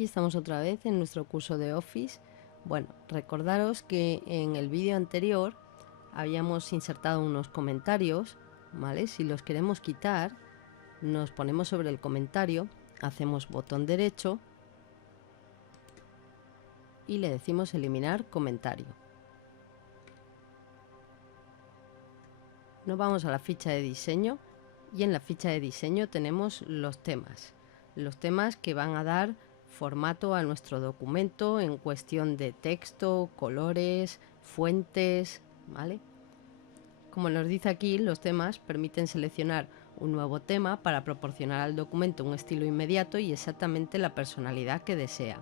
aquí estamos otra vez en nuestro curso de Office. Bueno, recordaros que en el vídeo anterior habíamos insertado unos comentarios, ¿vale? Si los queremos quitar, nos ponemos sobre el comentario, hacemos botón derecho y le decimos eliminar comentario. Nos vamos a la ficha de diseño y en la ficha de diseño tenemos los temas que van a dar formato a nuestro documento en cuestión de texto, colores, fuentes, ¿vale? Como nos dice aquí, los temas permiten seleccionar un nuevo tema para proporcionar al documento un estilo inmediato y exactamente la personalidad que desea.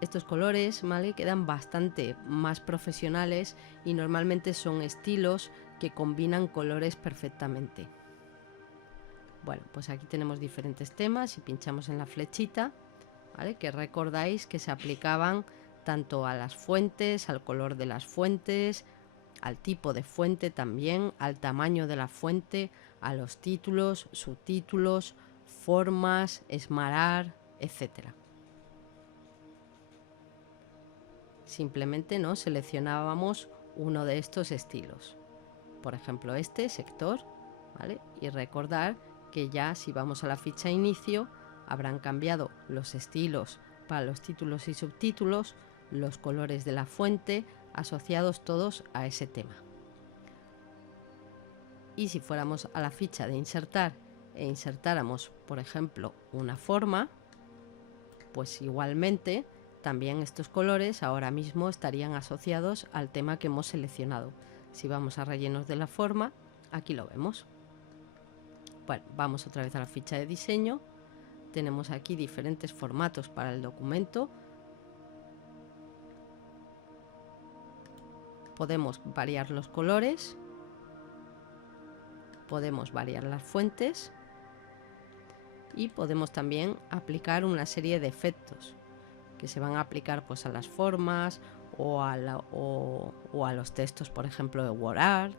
Estos colores, ¿vale?, quedan bastante más profesionales y normalmente son estilos que combinan colores perfectamente. Bueno, pues aquí tenemos diferentes temas y pinchamos en la flechita, ¿vale?, que recordáis que se aplicaban tanto a las fuentes, al color de las fuentes, al tipo de fuente también, al tamaño de la fuente, a los títulos, subtítulos, formas, esmarar, etc. Simplemente nos seleccionábamos uno de estos estilos, por ejemplo este sector, ¿vale? Y recordar que ya si vamos a la ficha inicio habrán cambiado los estilos para los títulos y subtítulos, los colores de la fuente asociados todos a ese tema. Y si fuéramos a la ficha de insertar e insertáramos, por ejemplo, una forma, pues igualmente también estos colores ahora mismo estarían asociados al tema que hemos seleccionado. Si vamos a rellenos de la forma, aquí lo vemos. Bueno, vamos otra vez a la ficha de diseño. Tenemos aquí diferentes formatos para el documento. Podemos variar los colores. Podemos variar las fuentes. Y podemos también aplicar una serie de efectos que se van a aplicar pues a las formas o a los textos, por ejemplo, de WordArt.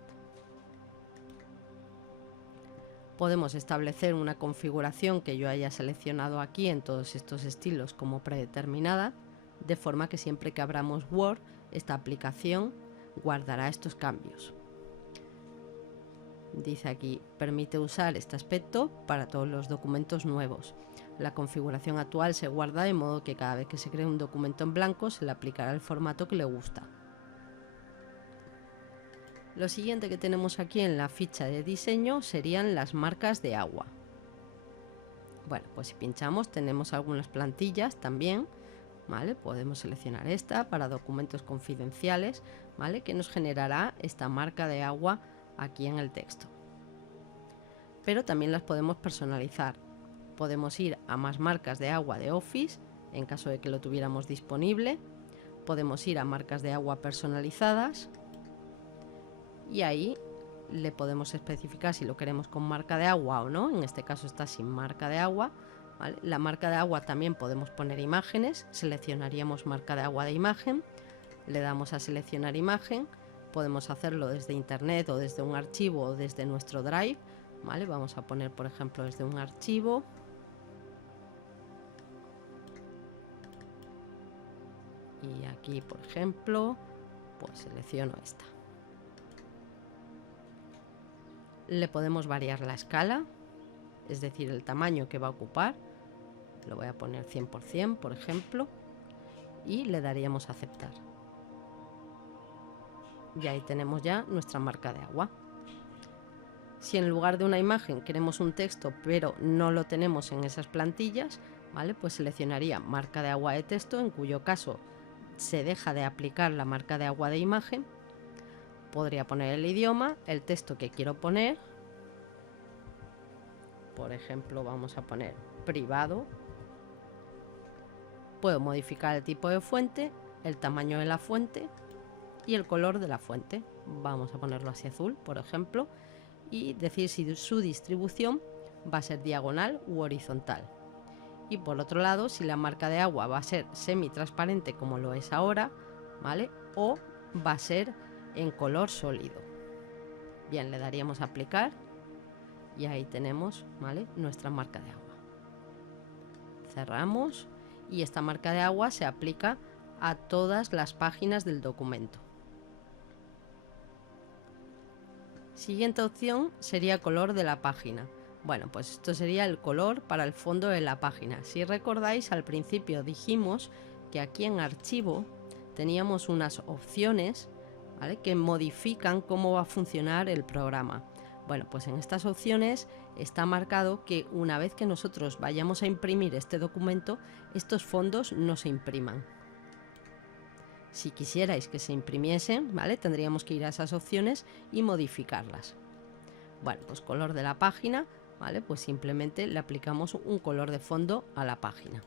Podemos establecer una configuración que yo haya seleccionado aquí en todos estos estilos como predeterminada, de forma que siempre que abramos Word, esta aplicación guardará estos cambios. Dice aquí, permite usar este aspecto para todos los documentos nuevos. La configuración actual se guarda de modo que cada vez que se cree un documento en blanco se le aplicará el formato que le gusta. Lo siguiente que tenemos aquí en la ficha de diseño serían las marcas de agua. Bueno, pues si pinchamos tenemos algunas plantillas también, ¿vale? Podemos seleccionar esta para documentos confidenciales, ¿vale?, que nos generará esta marca de agua aquí en el texto. Pero también las podemos personalizar. Podemos ir a más marcas de agua de Office, en caso de que lo tuviéramos disponible. Podemos ir a marcas de agua personalizadas y ahí le podemos especificar si lo queremos con marca de agua o no. En este caso está sin marca de agua, ¿vale? La marca de agua también podemos poner imágenes. Seleccionaríamos marca de agua de imagen, le damos a seleccionar imagen. Podemos hacerlo desde internet o desde un archivo o desde nuestro Drive, ¿vale? Vamos a poner, por ejemplo, desde un archivo. Y aquí, por ejemplo, pues selecciono esta. Le podemos variar la escala, es decir, el tamaño que va a ocupar. Lo voy a poner 100%, por ejemplo, y le daríamos a aceptar. Y ahí tenemos ya nuestra marca de agua. Si en lugar de una imagen queremos un texto, pero no lo tenemos en esas plantillas, ¿vale?, pues seleccionaría marca de agua de texto, en cuyo caso se deja de aplicar la marca de agua de imagen. Podría poner el idioma, el texto que quiero poner. Por ejemplo, vamos a poner privado. Puedo modificar el tipo de fuente, el tamaño de la fuente y el color de la fuente. Vamos a ponerlo así azul, por ejemplo, y decir si su distribución va a ser diagonal u horizontal. Y por otro lado, si la marca de agua va a ser semitransparente como lo es ahora, ¿vale?, o va a ser en color sólido. Bien, le daríamos a aplicar y ahí tenemos, ¿vale?, nuestra marca de agua. Cerramos y esta marca de agua se aplica a todas las páginas del documento. Siguiente opción sería color de la página. Bueno, pues esto sería el color para el fondo de la página. Si recordáis, al principio dijimos que aquí en archivo teníamos unas opciones, ¿vale?, que modifican cómo va a funcionar el programa. Bueno, pues en estas opciones está marcado que una vez que nosotros vayamos a imprimir este documento, estos fondos no se impriman. Si quisierais que se imprimiesen, ¿vale?, tendríamos que ir a esas opciones y modificarlas. Bueno, pues color de la página, ¿vale?, pues simplemente le aplicamos un color de fondo a la página.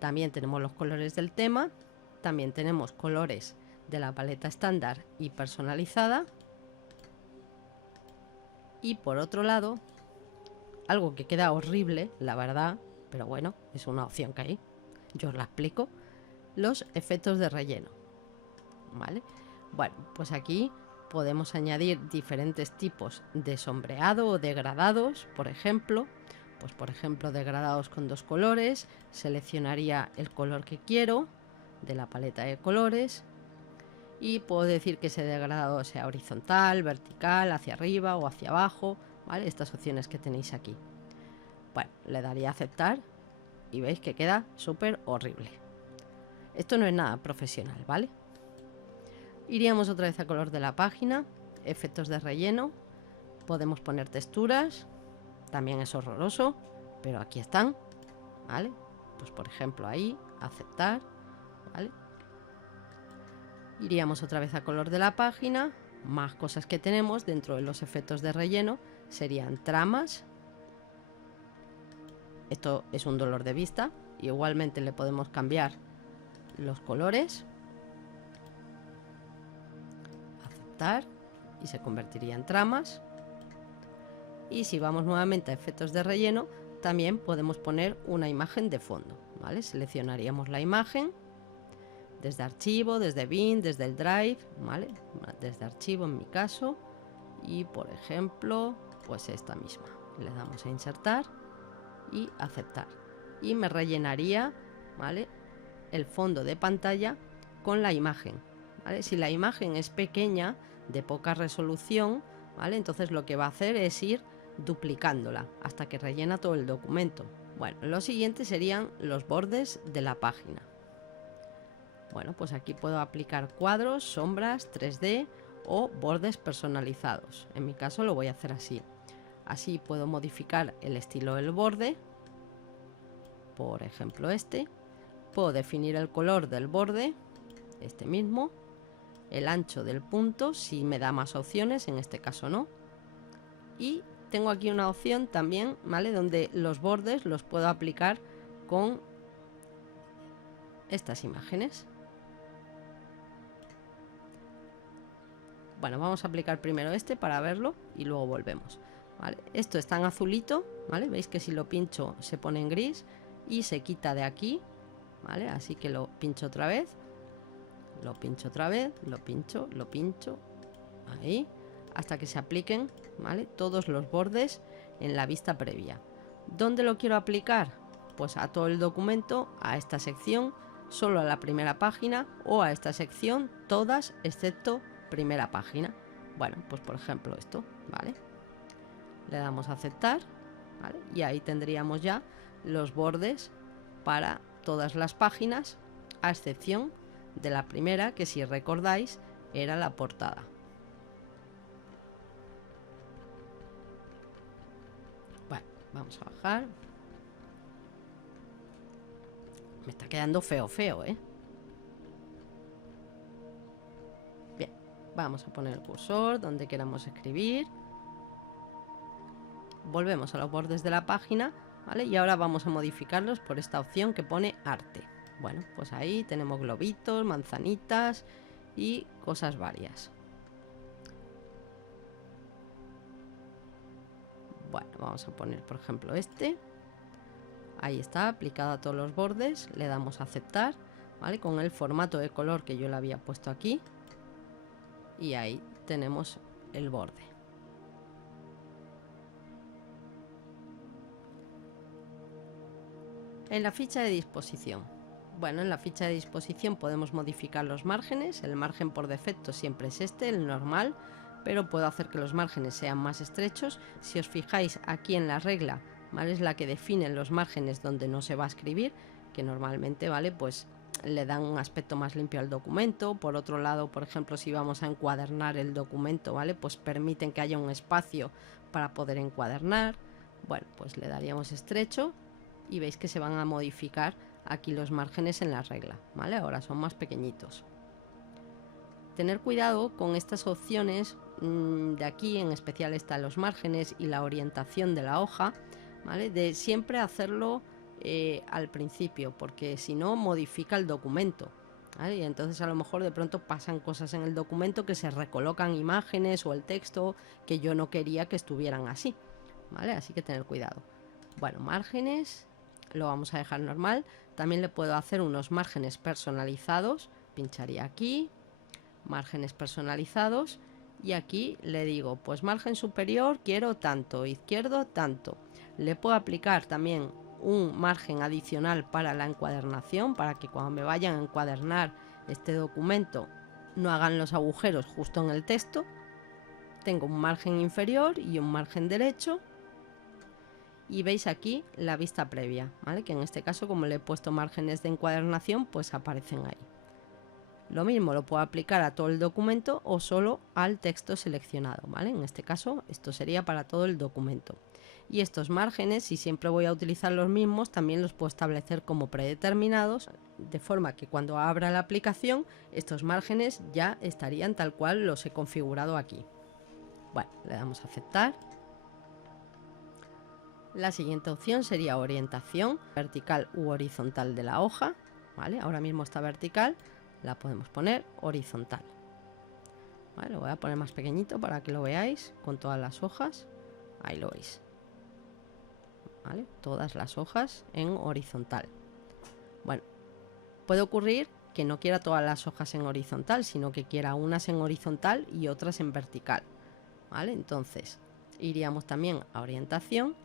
También tenemos los colores del tema, también tenemos colores de la paleta estándar y personalizada. Y por otro lado, algo que queda horrible, la verdad, pero bueno, es una opción que hay, yo os la explico, los efectos de relleno, ¿vale? Bueno, pues aquí podemos añadir diferentes tipos de sombreado o degradados, por ejemplo, degradados con dos colores, seleccionaría el color que quiero de la paleta de colores y puedo decir que ese degradado sea horizontal, vertical, hacia arriba o hacia abajo, ¿vale? Estas opciones que tenéis aquí. Bueno, le daría a aceptar y veis que queda súper horrible. Esto no es nada profesional, ¿vale? Iríamos otra vez a color de la página, efectos de relleno, podemos poner texturas, también es horroroso, pero aquí están, ¿vale? Pues por ejemplo ahí, aceptar, ¿vale? Iríamos otra vez a color de la página, más cosas que tenemos dentro de los efectos de relleno serían tramas. Esto es un dolor de vista, igualmente le podemos cambiar los colores, aceptar y se convertiría en tramas. Y si vamos nuevamente a efectos de relleno, también podemos poner una imagen de fondo, ¿vale? Seleccionaríamos la imagen desde archivo, desde bin, desde el drive, ¿vale? Desde archivo en mi caso, y por ejemplo pues esta misma, le damos a insertar y aceptar y me rellenaría, ¿vale?, el fondo de pantalla con la imagen, ¿vale? Si la imagen es pequeña, de poca resolución, ¿vale?, entonces lo que va a hacer es ir duplicándola hasta que rellena todo el documento. Bueno, lo siguiente serían los bordes de la página. Bueno, pues aquí puedo aplicar cuadros, sombras, 3D o bordes personalizados. En mi caso lo voy a hacer así. Así puedo modificar el estilo del borde, por ejemplo este. Puedo definir el color del borde, este mismo, el ancho del punto, si me da más opciones, en este caso no. Y tengo aquí una opción también, ¿vale?, donde los bordes los puedo aplicar con estas imágenes. Bueno, vamos a aplicar primero este para verlo y luego volvemos, ¿vale? Esto está en azulito, ¿vale? Veis que si lo pincho se pone en gris y se quita de aquí, ¿vale? Así que lo pincho otra vez, lo pincho otra vez, lo pincho, ahí, hasta que se apliquen, ¿vale?, todos los bordes en la vista previa. ¿Dónde lo quiero aplicar? Pues a todo el documento, a esta sección, solo a la primera página o a esta sección, todas excepto primera página. Bueno, pues por ejemplo esto, ¿vale? Le damos a aceptar, ¿vale?, y ahí tendríamos ya los bordes para todas las páginas, a excepción de la primera, que si recordáis era la portada. Bueno, vamos a bajar. Me está quedando feo, ¿eh? Bien, vamos a poner el cursor donde queramos escribir. Volvemos a los bordes de la página, ¿vale? Y ahora vamos a modificarlos por esta opción que pone arte. Bueno, pues ahí tenemos globitos, manzanitas y cosas varias. Bueno, vamos a poner por ejemplo este. Ahí está, aplicado a todos los bordes. Le damos a aceptar, ¿vale?, con el formato de color que yo le había puesto aquí. Y ahí tenemos el borde. En la ficha de disposición. Bueno, en la ficha de disposición podemos modificar los márgenes. El margen por defecto siempre es este, el normal, pero puedo hacer que los márgenes sean más estrechos. Si os fijáis aquí en la regla, ¿vale? Es la que define los márgenes donde no se va a escribir, que normalmente, ¿vale? Pues le dan un aspecto más limpio al documento. Por otro lado, por ejemplo, si vamos a encuadernar el documento, ¿vale? Pues permiten que haya un espacio para poder encuadernar. Bueno, pues le daríamos estrecho y veis que se van a modificar aquí los márgenes en la regla, ¿vale? Ahora son más pequeñitos. Tener cuidado con estas opciones de aquí, en especial están los márgenes y la orientación de la hoja, ¿vale? De siempre hacerlo al principio, porque si no modifica el documento, ¿vale? Y entonces a lo mejor de pronto pasan cosas en el documento que se recolocan imágenes o el texto que yo no quería que estuvieran así, ¿vale? Así que tener cuidado. Bueno, márgenes lo vamos a dejar normal. También le puedo hacer unos márgenes personalizados. Pincharía aquí, márgenes personalizados, y aquí le digo, pues margen superior quiero tanto, izquierdo tanto. Le puedo aplicar también un margen adicional para la encuadernación, para que cuando me vayan a encuadernar este documento no hagan los agujeros justo en el texto. Tengo un margen inferior y un margen derecho. Y veis aquí la vista previa, ¿vale? Que en este caso, como le he puesto márgenes de encuadernación, pues aparecen ahí. Lo mismo lo puedo aplicar a todo el documento o solo al texto seleccionado, ¿vale? En este caso, esto sería para todo el documento. Y estos márgenes, si siempre voy a utilizar los mismos, también los puedo establecer como predeterminados, de forma que cuando abra la aplicación, estos márgenes ya estarían tal cual los he configurado aquí. Bueno, le damos a aceptar. La siguiente opción sería orientación vertical u horizontal de la hoja, ¿vale? Ahora mismo está vertical, la podemos poner horizontal. ¿Vale? Lo voy a poner más pequeñito para que lo veáis con todas las hojas. Ahí lo veis, ¿vale? Todas las hojas en horizontal. Bueno, puede ocurrir que no quiera todas las hojas en horizontal, sino que quiera unas en horizontal y otras en vertical, ¿vale? Entonces iríamos también a orientación,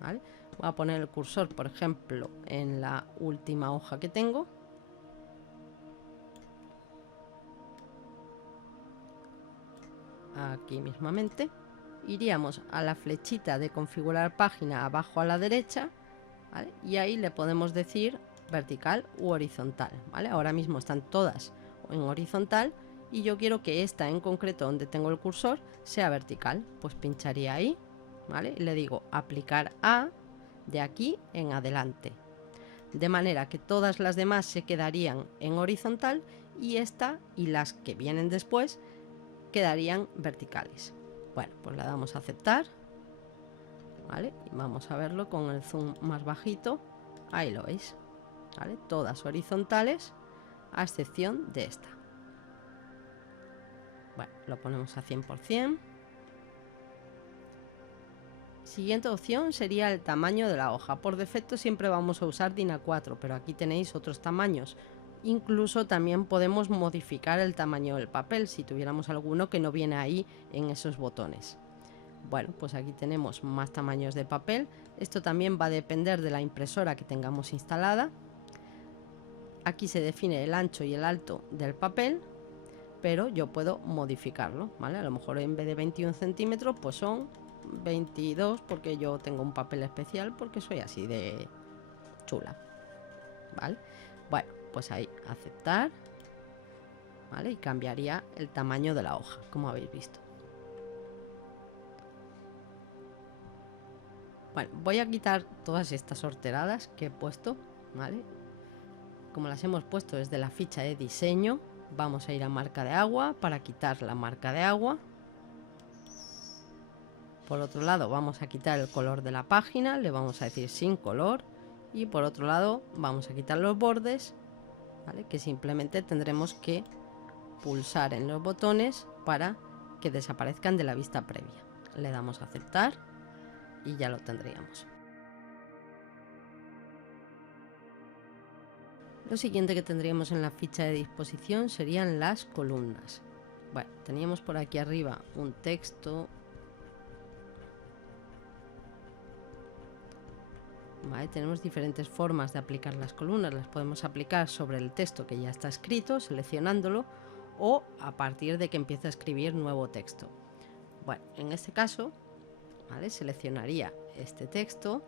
¿vale? Voy a poner el cursor, por ejemplo, en la última hoja que tengo. Aquí mismamente. Iríamos a la flechita de configurar página abajo a la derecha, ¿vale? Y ahí le podemos decir vertical u horizontal, ¿vale? Ahora mismo están todas en horizontal y yo quiero que esta en concreto, donde tengo el cursor, sea vertical. Pues pincharía ahí, ¿vale? Y le digo aplicar a de aquí en adelante, de manera que todas las demás se quedarían en horizontal y esta y las que vienen después quedarían verticales. Bueno, pues le damos a aceptar, ¿vale? Y vamos a verlo con el zoom más bajito. Ahí lo veis, ¿vale? Todas horizontales a excepción de esta. Bueno, lo ponemos a 100%. Siguiente opción sería el tamaño de la hoja. Por defecto siempre vamos a usar DIN A4, pero aquí tenéis otros tamaños. Incluso también podemos modificar el tamaño del papel si tuviéramos alguno que no viene ahí en esos botones. Bueno, pues aquí tenemos más tamaños de papel. Esto también va a depender de la impresora que tengamos instalada. Aquí se define el ancho y el alto del papel, pero yo puedo modificarlo, ¿vale? A lo mejor en vez de 21 centímetros, pues son 22, porque yo tengo un papel especial porque soy así de chula, ¿vale? Bueno, pues ahí aceptar, ¿vale? Y cambiaría el tamaño de la hoja, como habéis visto. Bueno, voy a quitar todas estas horteradas que he puesto, ¿vale? Como las hemos puesto desde la ficha de diseño, vamos a ir a marca de agua para quitar la marca de agua. Por otro lado, vamos a quitar el color de la página, le vamos a decir sin color. Y por otro lado, vamos a quitar los bordes, ¿vale? Que simplemente tendremos que pulsar en los botones para que desaparezcan de la vista previa. Le damos a aceptar y ya lo tendríamos. Lo siguiente que tendríamos en la ficha de disposición serían las columnas. Bueno, teníamos por aquí arriba un texto. ¿vale? Tenemos diferentes formas de aplicar las columnas. Las podemos aplicar sobre el texto que ya está escrito, seleccionándolo, o a partir de que empiece a escribir nuevo texto. Bueno, en este caso, ¿vale? Seleccionaría este texto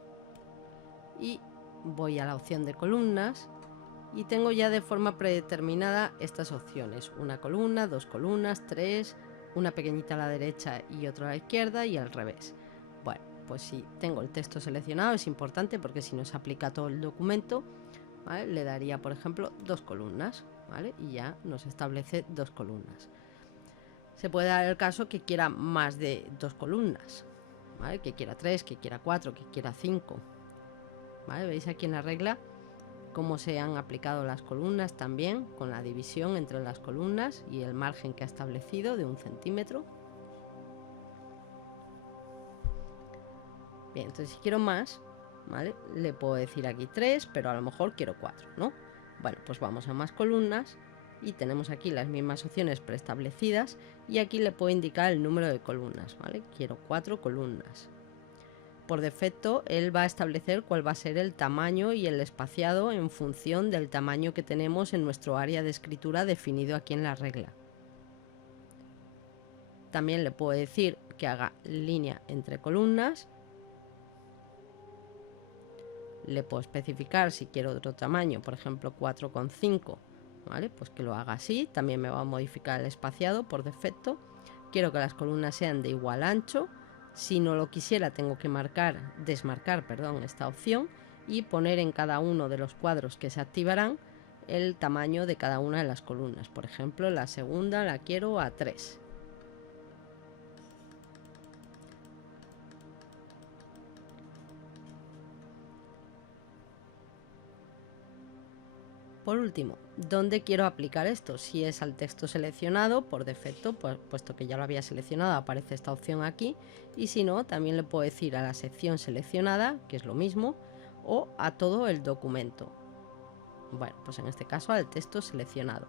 y voy a la opción de columnas y tengo ya de forma predeterminada estas opciones: una columna, dos columnas, tres, una pequeñita a la derecha y otra a la izquierda y al revés. Bueno, pues si tengo el texto seleccionado es importante porque si no se aplica todo el documento, ¿vale? Le daría, por ejemplo, dos columnas, ¿vale? Y ya nos establece dos columnas. Se puede dar el caso que quiera más de dos columnas, ¿vale? Que quiera tres, que quiera cuatro, que quiera cinco, ¿vale? Veis aquí en la regla cómo se han aplicado las columnas también, con la división entre las columnas y el margen que ha establecido de 1 centímetro. Bien, entonces si quiero más, ¿vale? Le puedo decir aquí 3, pero a lo mejor quiero 4, ¿no? Bueno, pues vamos a más columnas y tenemos aquí las mismas opciones preestablecidas y aquí le puedo indicar el número de columnas, ¿vale? Quiero 4 columnas. Por defecto, él va a establecer cuál va a ser el tamaño y el espaciado en función del tamaño que tenemos en nuestro área de escritura definido aquí en la regla. También le puedo decir que haga línea entre columnas. Le puedo especificar si quiero otro tamaño, por ejemplo 4,5, ¿vale? Pues que lo haga así. También me va a modificar el espaciado por defecto. Quiero que las columnas sean de igual ancho. Si no lo quisiera, tengo que desmarcar esta opción y poner en cada uno de los cuadros que se activarán el tamaño de cada una de las columnas. Por ejemplo, la segunda la quiero a 3. Por último, ¿dónde quiero aplicar esto? Si es al texto seleccionado, por defecto, pues, puesto que ya lo había seleccionado, aparece esta opción aquí. Y si no, también le puedo decir a la sección seleccionada, que es lo mismo, o a todo el documento. Bueno, pues en este caso al texto seleccionado.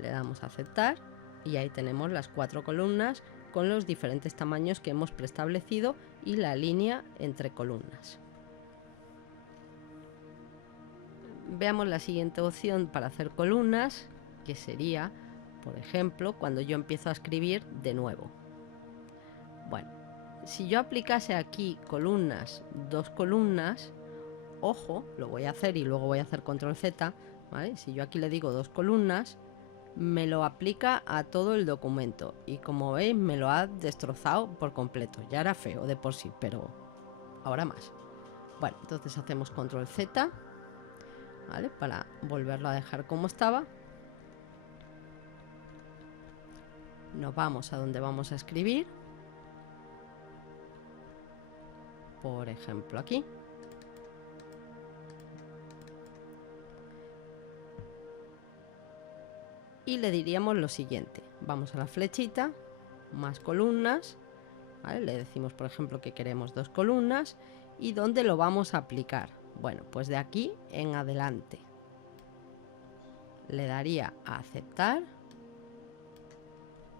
Le damos a aceptar y ahí tenemos las 4 columnas con los diferentes tamaños que hemos preestablecido y la línea entre columnas. Veamos la siguiente opción para hacer columnas, que sería, por ejemplo, cuando yo empiezo a escribir de nuevo. Bueno, si yo aplicase aquí columnas, dos columnas, ojo, lo voy a hacer y luego voy a hacer control Z, ¿vale? Si yo aquí le digo dos columnas, me lo aplica a todo el documento y como veis me lo ha destrozado por completo. Ya era feo de por sí, pero ahora más. Bueno, entonces hacemos control Z, ¿vale? Para volverlo a dejar como estaba. Nos vamos a donde vamos a escribir. Por ejemplo, aquí. Y le diríamos lo siguiente: vamos a la flechita, más columnas, ¿vale? Le decimos, por ejemplo, que queremos dos columnas. ¿Y dónde lo vamos a aplicar? Bueno, pues de aquí en adelante. Le daría a aceptar.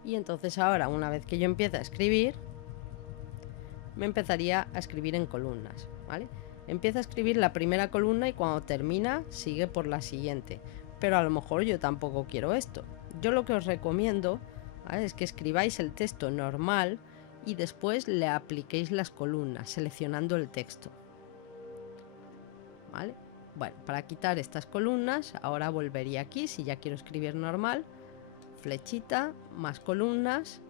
Y entonces ahora, una vez que yo empiece a escribir, me empezaría a escribir en columnas, ¿vale? Empieza a escribir la primera columna y cuando termina sigue por la siguiente. Pero a lo mejor yo tampoco quiero esto. Yo lo que os recomiendo, ¿vale?, es que escribáis el texto normal y después le apliquéis las columnas, seleccionando el texto, ¿vale? Bueno, para quitar estas columnas, ahora volvería aquí, si ya quiero escribir normal, flechita, más columnas,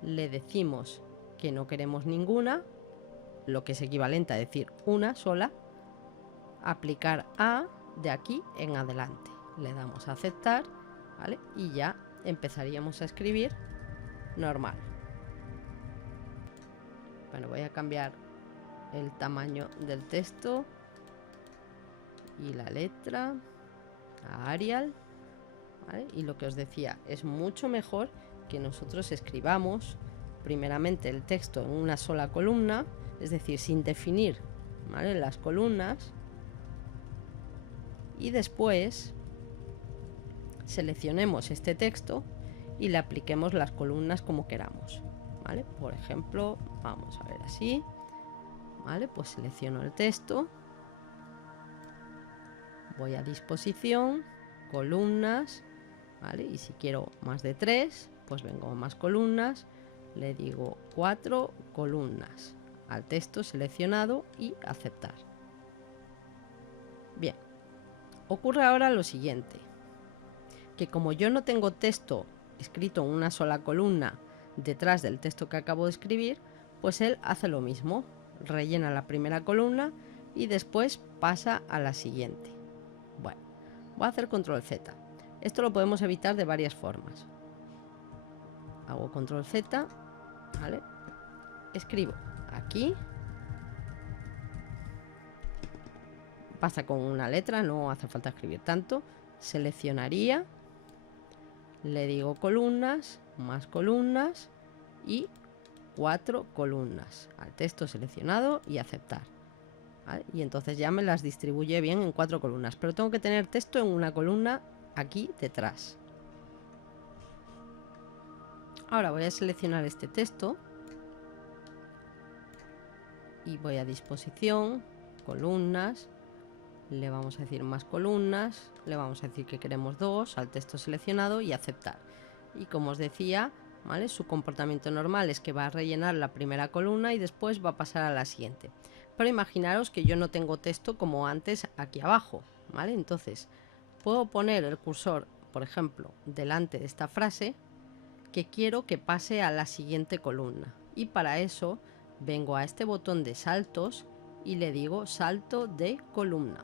le decimos que no queremos ninguna, lo que es equivalente a decir una sola, aplicar a de aquí en adelante. Le damos a aceptar, ¿vale? Y ya empezaríamos a escribir normal. Bueno, voy a cambiar el tamaño del texto y la letra a Arial, ¿vale? Y lo que os decía, es mucho mejor que nosotros escribamos primeramente el texto en una sola columna, es decir, sin definir, ¿vale?, las columnas, y después seleccionemos este texto y le apliquemos las columnas como queramos, ¿vale? Por ejemplo, vamos a ver así, ¿vale? Pues selecciono el texto voy a disposición, columnas, ¿vale? Y si quiero más de 3, pues vengo a más columnas, le digo 4 columnas al texto seleccionado y aceptar. Bien, ocurre ahora lo siguiente, que como yo no tengo texto escrito en una sola columna detrás del texto que acabo de escribir, pues él hace lo mismo, rellena la primera columna y después pasa a la siguiente. Bueno, voy a hacer control Z. Esto lo podemos evitar de varias formas. Hago control Z, ¿vale? Escribo aquí, basta con una letra, no hace falta escribir tanto. Seleccionaría, le digo columnas, más columnas y 4 columnas al texto seleccionado y aceptar, ¿vale? Y entonces ya me las distribuye bien en 4 columnas, pero tengo que tener texto en una columna aquí detrás. Ahora voy a seleccionar este texto y voy a disposición, columnas, le vamos a decir más columnas, le vamos a decir que queremos 2 al texto seleccionado y aceptar. Y como os decía, ¿vale? Su comportamiento normal es que va a rellenar la primera columna y después va a pasar a la siguiente. Pero imaginaros que yo no tengo texto como antes aquí abajo, ¿vale? Entonces puedo poner el cursor, por ejemplo, delante de esta frase que quiero que pase a la siguiente columna, y para eso vengo a este botón de saltos y le digo salto de columna,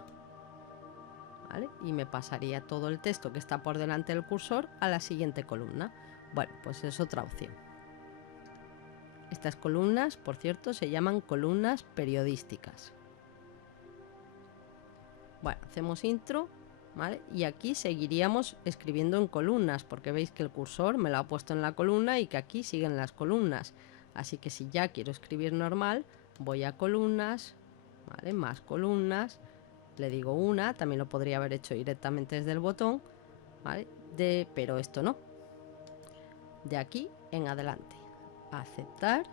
¿vale? Y me pasaría todo el texto que está por delante del cursor a la siguiente columna. Bueno, pues es otra opción. Estas columnas, por cierto, se llaman columnas periodísticas. Bueno, hacemos intro, ¿vale? Y aquí seguiríamos escribiendo en columnas, porque veis que el cursor me lo ha puesto en la columna y que aquí siguen las columnas. Así que si ya quiero escribir normal, voy a columnas, ¿vale? Más columnas, le digo una, también lo podría haber hecho directamente desde el botón, ¿vale? Pero esto no. De aquí en adelante, aceptar,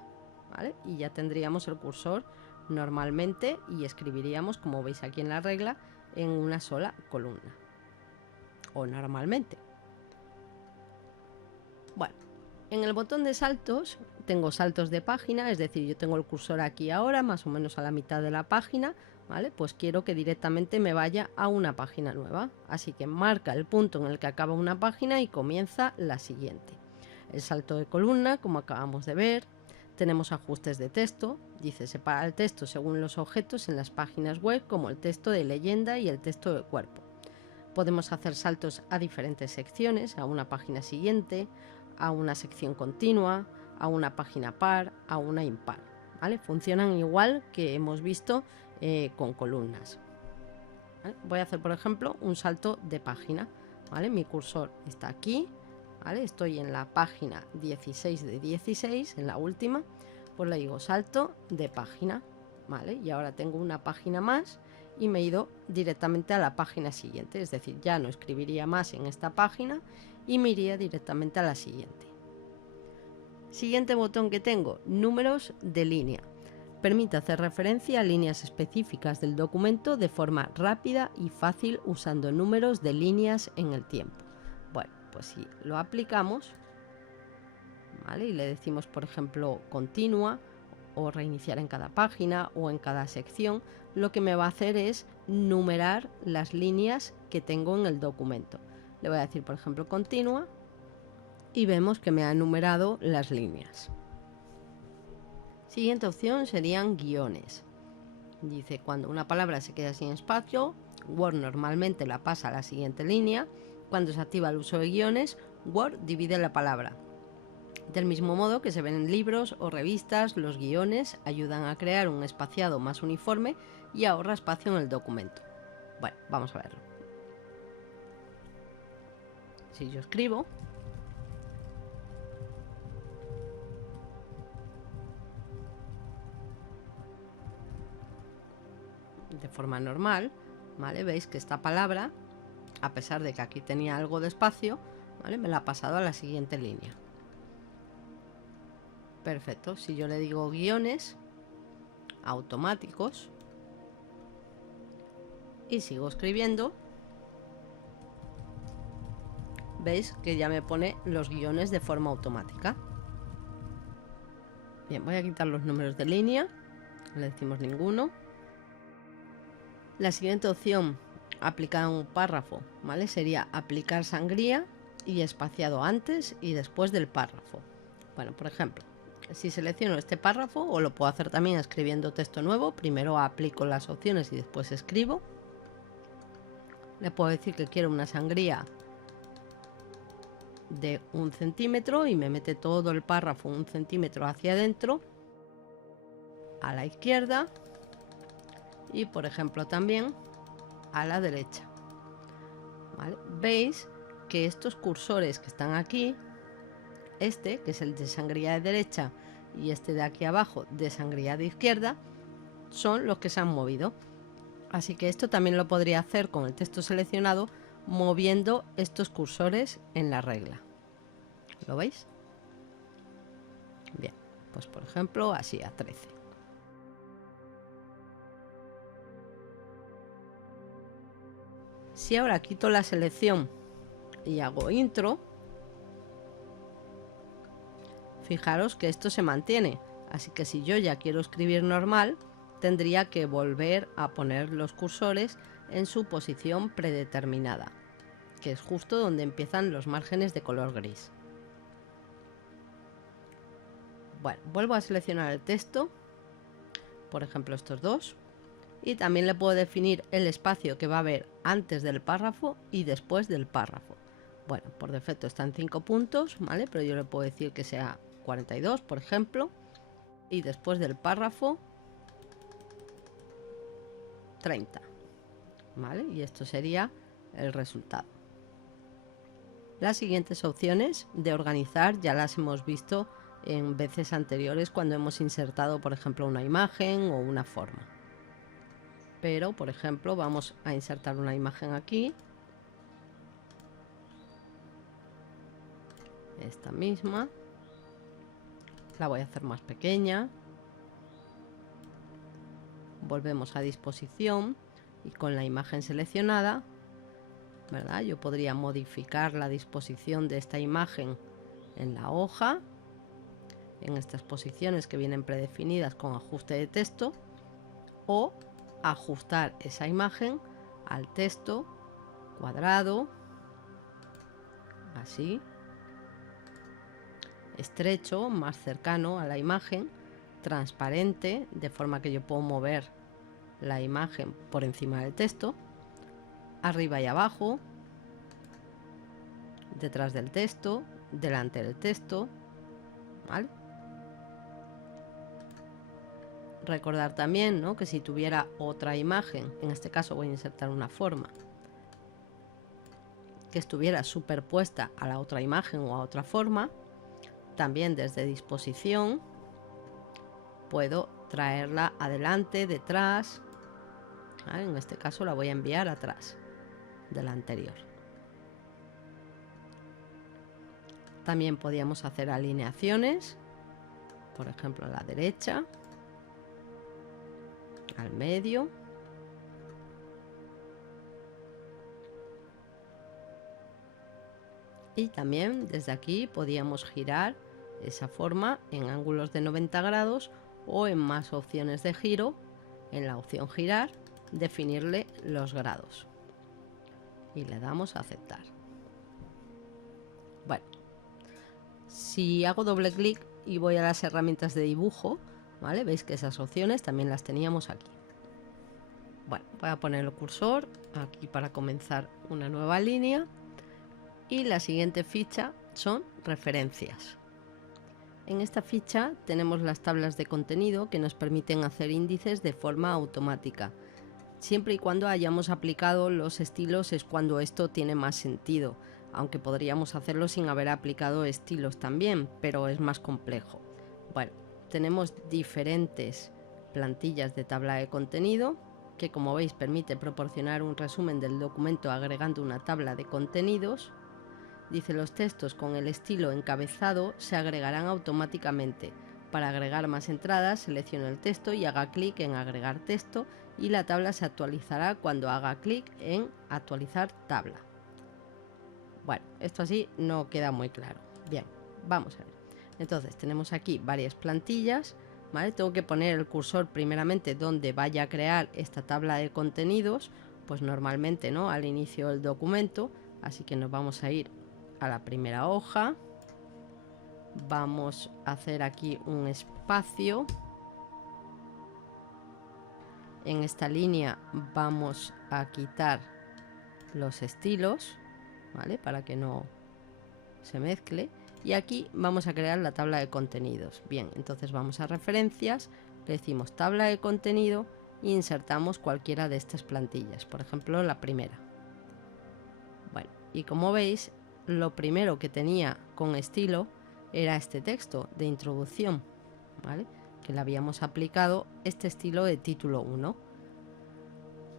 ¿vale? Y ya tendríamos el cursor normalmente y escribiríamos, como veis aquí en la regla, en una sola columna o normalmente. Bueno, en el botón de saltos tengo saltos de página, es decir, yo tengo el cursor aquí ahora, más o menos a la mitad de la página, ¿vale? Pues quiero que directamente me vaya a una página nueva, así que marca el punto en el que acaba una página y comienza la siguiente. El salto de columna, como acabamos de ver. Tenemos ajustes de texto, dice separa el texto según los objetos en las páginas web, como el texto de leyenda y el texto de cuerpo. Podemos hacer saltos a diferentes secciones, a una página siguiente, a una sección continua, a una página par, a una impar, ¿vale? Funcionan igual que hemos visto con columnas, ¿vale? Voy a hacer, por ejemplo, un salto de página, ¿vale? Mi cursor está aquí, ¿vale? Estoy en la página 16 de 16, en la última, pues le digo salto de página, ¿vale? Y ahora tengo una página más y me he ido directamente a la página siguiente, es decir, ya no escribiría más en esta página y me iría directamente a la siguiente. Siguiente botón que tengo, números de línea. Permite hacer referencia a líneas específicas del documento de forma rápida y fácil usando números de líneas en el tiempo. Bueno, pues si lo aplicamos, ¿vale? Y le decimos, por ejemplo, continua o reiniciar en cada página o en cada sección, lo que me va a hacer es numerar las líneas que tengo en el documento. Le voy a decir, por ejemplo, continua y vemos que me ha numerado las líneas. Siguiente opción serían guiones. Dice, cuando una palabra se queda sin espacio, Word normalmente la pasa a la siguiente línea. Cuando se activa el uso de guiones, Word divide la palabra. Del mismo modo que se ven en libros o revistas, los guiones ayudan a crear un espaciado más uniforme y ahorra espacio en el documento. Bueno, vamos a verlo. Si yo escribo, de forma normal, ¿vale? Veis que esta palabra, a pesar de que aquí tenía algo de espacio, ¿vale? Me la ha pasado a la siguiente línea. Perfecto, si yo le digo guiones automáticos y sigo escribiendo, veis que ya me pone los guiones de forma automática. Bien, voy a quitar los números de línea, no le decimos ninguno. La siguiente opción, aplicar un párrafo, ¿vale? Sería aplicar sangría y espaciado antes y después del párrafo. Bueno, por ejemplo, si selecciono este párrafo, o lo puedo hacer también escribiendo texto nuevo, primero aplico las opciones y después escribo. Le puedo decir que quiero una sangría de 1 centímetro y me mete todo el párrafo 1 centímetro hacia adentro, a la izquierda y por ejemplo también a la derecha. ¿Vale? Veis que estos cursores que están aquí, este que es el de sangría de derecha y este de aquí abajo de sangría de izquierda, son los que se han movido. Así que esto también lo podría hacer con el texto seleccionado moviendo estos cursores en la regla. ¿Lo veis? Bien, pues por ejemplo así a 13. Si ahora quito la selección y hago intro, fijaros que esto se mantiene. Así que si yo ya quiero escribir normal, tendría que volver a poner los cursores en su posición predeterminada, que es justo donde empiezan los márgenes de color gris. Bueno, vuelvo a seleccionar el texto, por ejemplo estos dos, y también le puedo definir el espacio que va a haber antes del párrafo y después del párrafo. Bueno, por defecto están 5 puntos, ¿vale? Pero yo le puedo decir que sea 42, por ejemplo, y después del párrafo 30, ¿vale? Y esto sería el resultado. Las siguientes opciones de organizar ya las hemos visto en veces anteriores cuando hemos insertado, por ejemplo, una imagen o una forma. Pero, por ejemplo, vamos a insertar una imagen aquí. Esta misma. La voy a hacer más pequeña. Volvemos a disposición y con la imagen seleccionada, ¿verdad? Yo podría modificar la disposición de esta imagen en la hoja, en estas posiciones que vienen predefinidas con ajuste de texto, o ajustar esa imagen al texto cuadrado, así, estrecho, más cercano a la imagen, transparente, de forma que yo puedo mover la imagen por encima del texto, arriba y abajo, detrás del texto, delante del texto, ¿vale? Recordar también, ¿no?, que si tuviera otra imagen, en este caso voy a insertar una forma, que estuviera superpuesta a la otra imagen o a otra forma, también desde disposición puedo traerla adelante, detrás, ¿vale? En este caso la voy a enviar atrás de la anterior. También podíamos hacer alineaciones, por ejemplo a la derecha, al medio, y también desde aquí podíamos girar esa forma en ángulos de 90 grados o en más opciones de giro, en la opción girar, definirle los grados y le damos a aceptar. Bueno, si hago doble clic y voy a las herramientas de dibujo, ¿vale? Veis que esas opciones también las teníamos aquí. Bueno, voy a poner el cursor aquí para comenzar una nueva línea y la siguiente ficha son referencias. En esta ficha tenemos las tablas de contenido que nos permiten hacer índices de forma automática. Siempre y cuando hayamos aplicado los estilos es cuando esto tiene más sentido, aunque podríamos hacerlo sin haber aplicado estilos también, pero es más complejo. Bueno, tenemos diferentes plantillas de tabla de contenido que, como veis, permite proporcionar un resumen del documento agregando una tabla de contenidos. Dice: los textos con el estilo encabezado se agregarán automáticamente. Para agregar más entradas, selecciono el texto y haga clic en agregar texto y la tabla se actualizará cuando haga clic en actualizar tabla. Bueno, esto así no queda muy claro. Bien, vamos a ver. Entonces tenemos aquí varias plantillas, ¿vale? Tengo que poner el cursor primeramente donde vaya a crear esta tabla de contenidos, pues normalmente, ¿no?, al inicio del documento. Así que nos vamos a ir a la primera hoja. Vamos a hacer aquí un espacio. En esta línea vamos a quitar los estilos, ¿vale?, para que no se mezcle. Y aquí vamos a crear la tabla de contenidos. Bien, entonces vamos a referencias, le decimos tabla de contenido e insertamos cualquiera de estas plantillas, por ejemplo la primera. Bueno, y como veis, lo primero que tenía con estilo era este texto de introducción, ¿vale?, que le habíamos aplicado este estilo de título 1.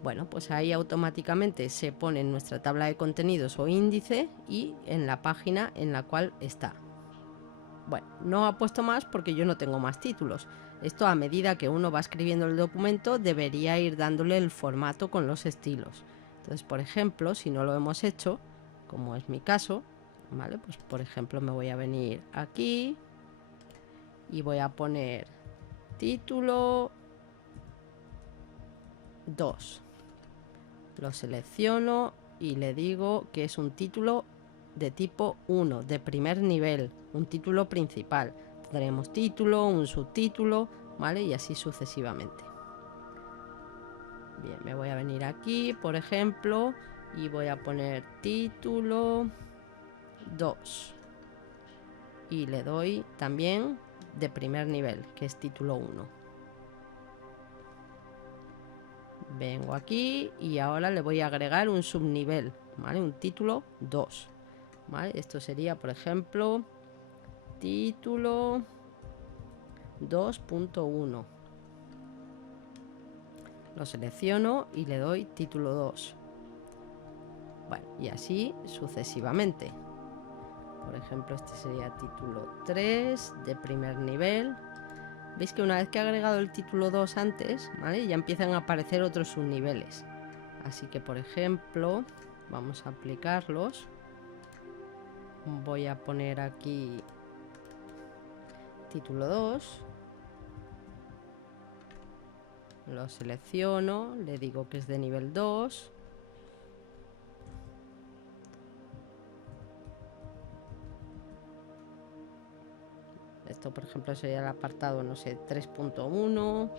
Bueno, pues ahí automáticamente se pone en nuestra tabla de contenidos o índice y en la página en la cual está. Bueno, no ha puesto más porque yo no tengo más títulos. Esto, a medida que uno va escribiendo el documento, debería ir dándole el formato con los estilos. Entonces, por ejemplo, si no lo hemos hecho, como es mi caso, ¿vale?, pues por ejemplo me voy a venir aquí y voy a poner título 2. Lo selecciono y le digo que es un título de tipo 1, de primer nivel, un título principal. Tendremos título, un subtítulo, ¿vale?, y así sucesivamente. Bien, me voy a venir aquí, por ejemplo, y voy a poner título 2. Y le doy también de primer nivel, que es título 1. Vengo aquí y ahora le voy a agregar un subnivel, ¿vale?, un título 2. ¿Vale? Esto sería, por ejemplo, título 2.1. Lo selecciono y le doy título 2. Bueno, y así sucesivamente. Por ejemplo, este sería título 3 de primer nivel. Veis que una vez que he agregado el título 2 antes, ¿vale?, ya empiezan a aparecer otros subniveles. Así que, por ejemplo, vamos a aplicarlos. Voy a poner aquí título 2. Lo selecciono, le digo que es de nivel 2. Esto, por ejemplo, sería el apartado, no sé, 3.1.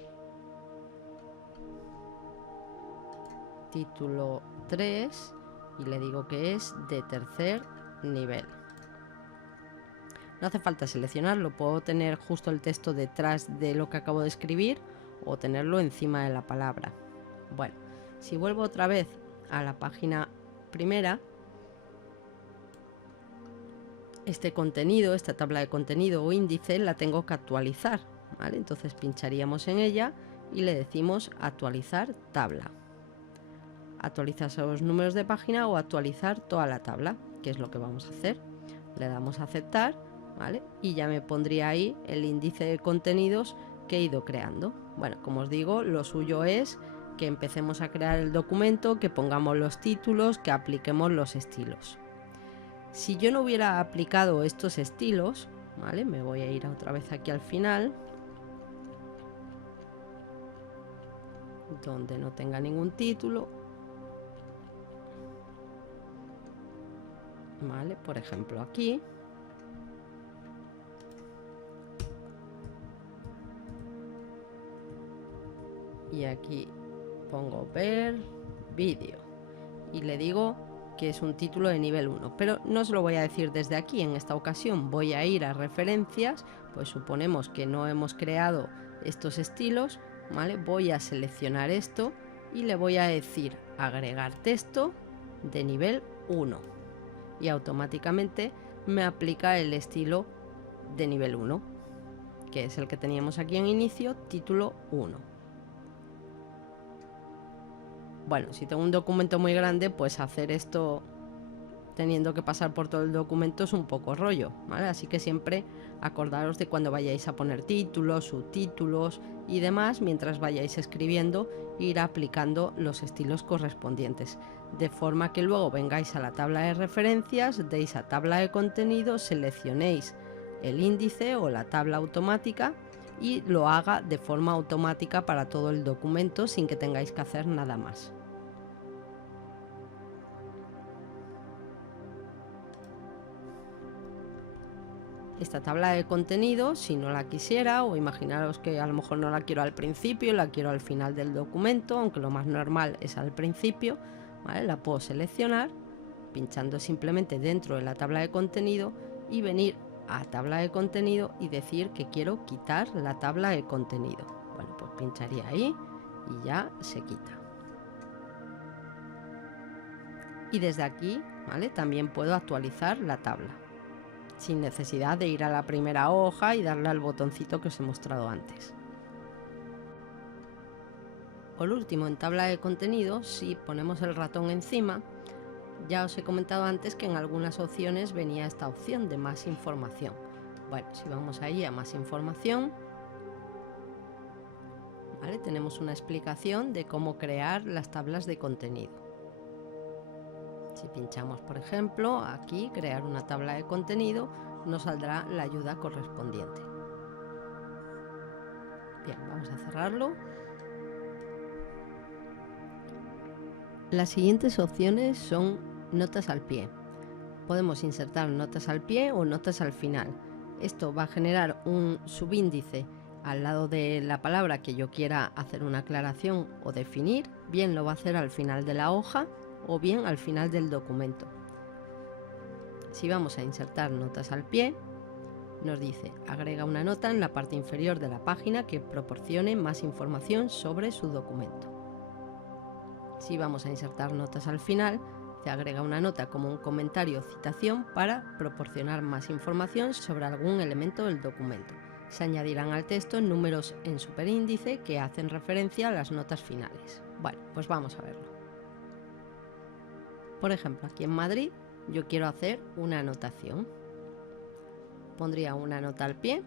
Título 3 y le digo que es de tercer nivel. No hace falta seleccionarlo, puedo tener justo el texto detrás de lo que acabo de escribir o tenerlo encima de la palabra. Bueno, si vuelvo otra vez a la página primera, este contenido, esta tabla de contenido o índice, la tengo que actualizar, ¿vale? Entonces pincharíamos en ella y le decimos actualizar tabla. Actualizar los números de página o actualizar toda la tabla, que es lo que vamos a hacer. Le damos a aceptar, ¿vale?, y ya me pondría ahí el índice de contenidos que he ido creando. Bueno, como os digo, lo suyo es que empecemos a crear el documento, que pongamos los títulos, que apliquemos los estilos. Si yo no hubiera aplicado estos estilos, ¿vale?, me voy a ir otra vez aquí al final, donde no tenga ningún título, ¿vale?, por ejemplo aquí. Y aquí pongo ver vídeo y le digo que es un título de nivel 1, pero no os lo voy a decir desde aquí. En esta ocasión voy a ir a referencias, pues suponemos que no hemos creado estos estilos, ¿vale? Voy a seleccionar esto y le voy a decir agregar texto de nivel 1 y automáticamente me aplica el estilo de nivel 1, que es el que teníamos aquí en inicio, título 1. Bueno, si tengo un documento muy grande, pues hacer esto teniendo que pasar por todo el documento es un poco rollo, ¿vale? Así que siempre acordaros de cuando vayáis a poner títulos, subtítulos y demás, mientras vayáis escribiendo, ir aplicando los estilos correspondientes, de forma que luego vengáis a la tabla de referencias, deis a tabla de contenido, seleccionéis el índice o la tabla automática y lo haga de forma automática para todo el documento sin que tengáis que hacer nada más. Esta tabla de contenido, si no la quisiera, o imaginaros que a lo mejor no la quiero al principio, la quiero al final del documento, aunque lo más normal es al principio, ¿vale? La puedo seleccionar pinchando simplemente dentro de la tabla de contenido y venir a tabla de contenido y decir que quiero quitar la tabla de contenido. Bueno, pues pincharía ahí y ya se quita. Y desde aquí, ¿vale? También puedo actualizar la tabla, sin necesidad de ir a la primera hoja y darle al botoncito que os he mostrado antes. Por último, en tabla de contenido, si ponemos el ratón encima, ya os he comentado antes que en algunas opciones venía esta opción de más información. Bueno, si vamos ahí a más información, ¿vale? Tenemos una explicación de cómo crear las tablas de contenido. Si pinchamos, por ejemplo, aquí, crear una tabla de contenido, nos saldrá la ayuda correspondiente. Bien, vamos a cerrarlo. Las siguientes opciones son notas al pie. Podemos insertar notas al pie o notas al final. Esto va a generar un subíndice al lado de la palabra que yo quiera hacer una aclaración o definir. Bien lo va a hacer al final de la hoja o bien al final del documento. Si vamos a insertar notas al pie, nos dice agrega una nota en la parte inferior de la página que proporcione más información sobre su documento. Si vamos a insertar notas al final, se agrega una nota como un comentario o citación para proporcionar más información sobre algún elemento del documento. Se añadirán al texto números en superíndice que hacen referencia a las notas finales. Bueno, pues vamos a verlo. Por ejemplo, aquí en Madrid yo quiero hacer una anotación. Pondría una nota al pie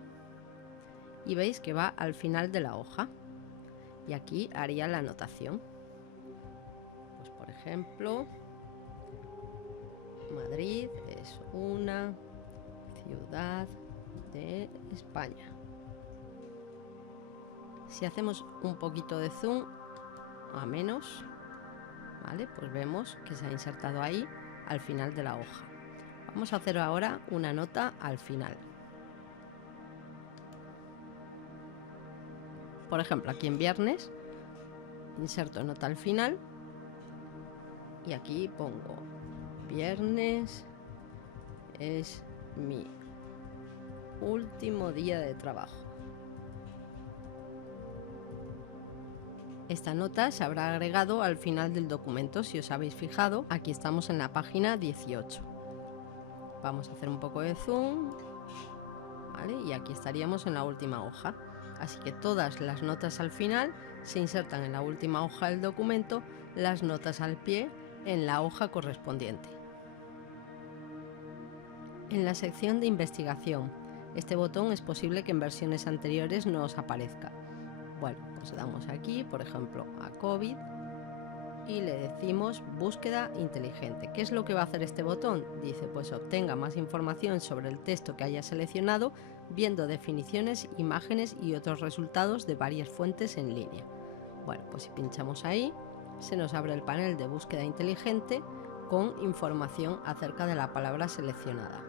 y veis que va al final de la hoja. Y aquí haría la anotación. Pues por ejemplo, Madrid es una ciudad de España. Si hacemos un poquito de zoom a menos, ¿vale? Pues vemos que se ha insertado ahí al final de la hoja. Vamos a hacer ahora una nota al final. Por ejemplo, aquí en viernes inserto nota al final y aquí pongo viernes es mi último día de trabajo. Esta nota se habrá agregado al final del documento. Si os habéis fijado, aquí estamos en la página 18. Vamos a hacer un poco de zoom, ¿vale? Y aquí estaríamos en la última hoja. Así que todas las notas al final se insertan en la última hoja del documento, las notas al pie en la hoja correspondiente. En la sección de investigación, este botón es posible que en versiones anteriores no os aparezca. Bueno, pues damos aquí, por ejemplo, a COVID y le decimos búsqueda inteligente. ¿Qué es lo que va a hacer este botón? Dice, pues obtenga más información sobre el texto que haya seleccionado viendo definiciones, imágenes y otros resultados de varias fuentes en línea. Bueno, pues si pinchamos ahí, se nos abre el panel de búsqueda inteligente con información acerca de la palabra seleccionada,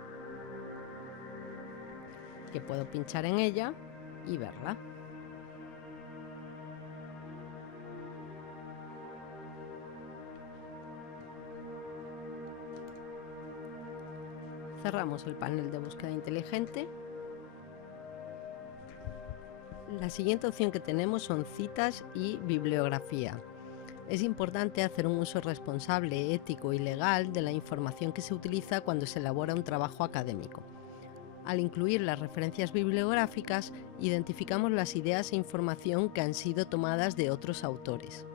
que puedo pinchar en ella y verla. Cerramos el panel de búsqueda inteligente. La siguiente opción que tenemos son citas y bibliografía. Es importante hacer un uso responsable, ético y legal de la información que se utiliza cuando se elabora un trabajo académico. Al incluir las referencias bibliográficas, identificamos las ideas e información que han sido tomadas de otros autores.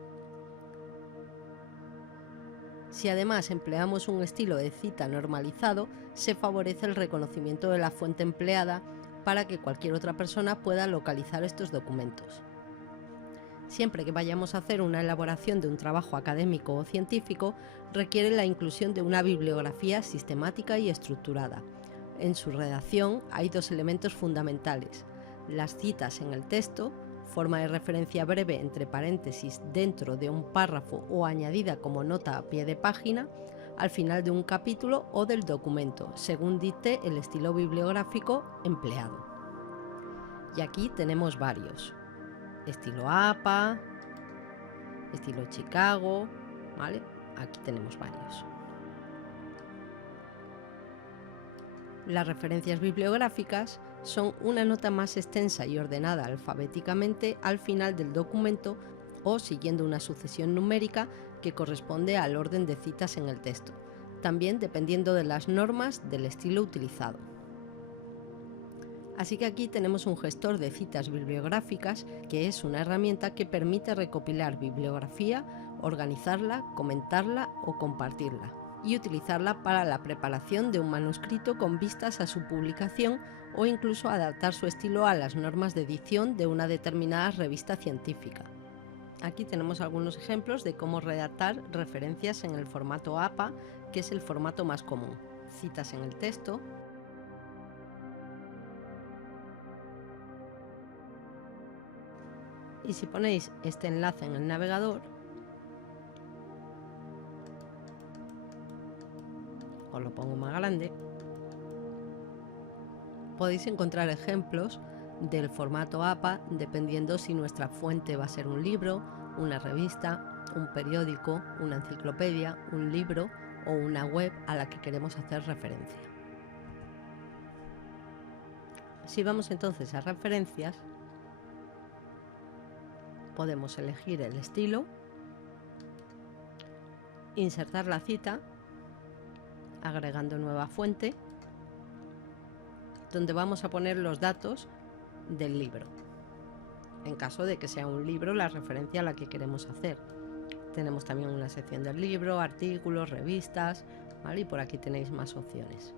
Si además empleamos un estilo de cita normalizado, se favorece el reconocimiento de la fuente empleada para que cualquier otra persona pueda localizar estos documentos. Siempre que vayamos a hacer una elaboración de un trabajo académico o científico, requiere la inclusión de una bibliografía sistemática y estructurada. En su redacción hay dos elementos fundamentales: las citas en el texto, forma de referencia breve entre paréntesis dentro de un párrafo o añadida como nota a pie de página, al final de un capítulo o del documento, según dicte el estilo bibliográfico empleado. Y aquí tenemos varios: estilo APA, estilo Chicago, ¿vale? Aquí tenemos varios. Las referencias bibliográficas son una nota más extensa y ordenada alfabéticamente al final del documento o siguiendo una sucesión numérica que corresponde al orden de citas en el texto, también dependiendo de las normas del estilo utilizado. Así que aquí tenemos un gestor de citas bibliográficas, que es una herramienta que permite recopilar bibliografía, organizarla, comentarla o compartirla, y utilizarla para la preparación de un manuscrito con vistas a su publicación o incluso adaptar su estilo a las normas de edición de una determinada revista científica. Aquí tenemos algunos ejemplos de cómo redactar referencias en el formato APA, que es el formato más común: citas en el texto, y si ponéis este enlace en el navegador, os lo pongo más grande, podéis encontrar ejemplos del formato APA dependiendo si nuestra fuente va a ser un libro, una revista, un periódico, una enciclopedia, un libro o una web a la que queremos hacer referencia. Si vamos entonces a referencias, podemos elegir el estilo, insertar la cita, agregando nueva fuente, donde vamos a poner los datos del libro, en caso de que sea un libro la referencia a la que queremos hacer. Tenemos también una sección del libro, artículos, revistas, ¿vale? Y por aquí tenéis más opciones.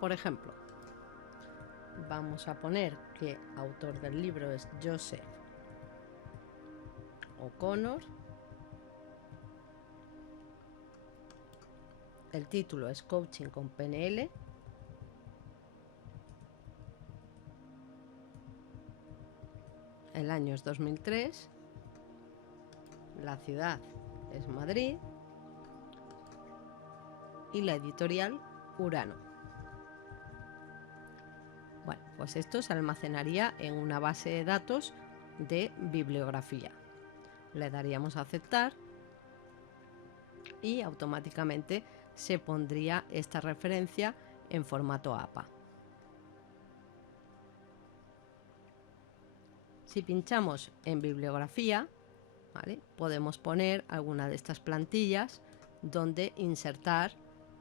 Por ejemplo, vamos a poner que autor del libro es Joseph O'Connor. El título es Coaching con PNL. El año es 2003. La ciudad es Madrid. Y la editorial Urano. Bueno, pues esto se almacenaría en una base de datos de bibliografía. Le daríamos a aceptar y automáticamente se pondría esta referencia en formato APA. Si pinchamos en bibliografía, ¿vale?, podemos poner alguna de estas plantillas donde insertar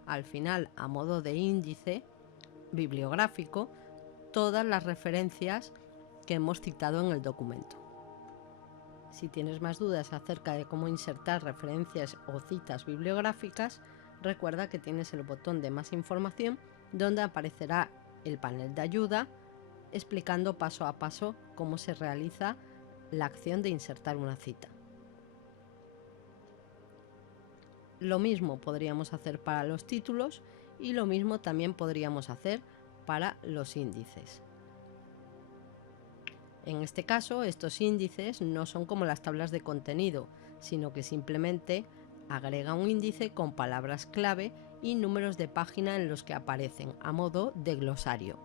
al final, a modo de índice bibliográfico, todas las referencias que hemos citado en el documento. Si tienes más dudas acerca de cómo insertar referencias o citas bibliográficas, recuerda que tienes el botón de más información, donde aparecerá el panel de ayuda explicando paso a paso cómo se realiza la acción de insertar una cita. Lo mismo podríamos hacer para los títulos y lo mismo también podríamos hacer para los índices. En este caso, estos índices no son como las tablas de contenido, sino que simplemente agrega un índice con palabras clave y números de página en los que aparecen, a modo de glosario.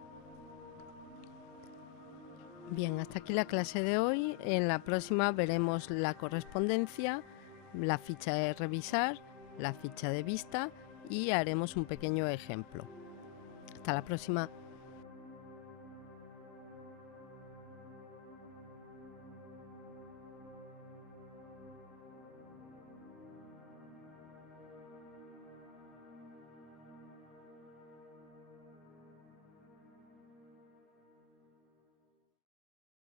Bien, hasta aquí la clase de hoy. En la próxima veremos la correspondencia, la ficha de revisar, la ficha de vista y haremos un pequeño ejemplo. Hasta la próxima.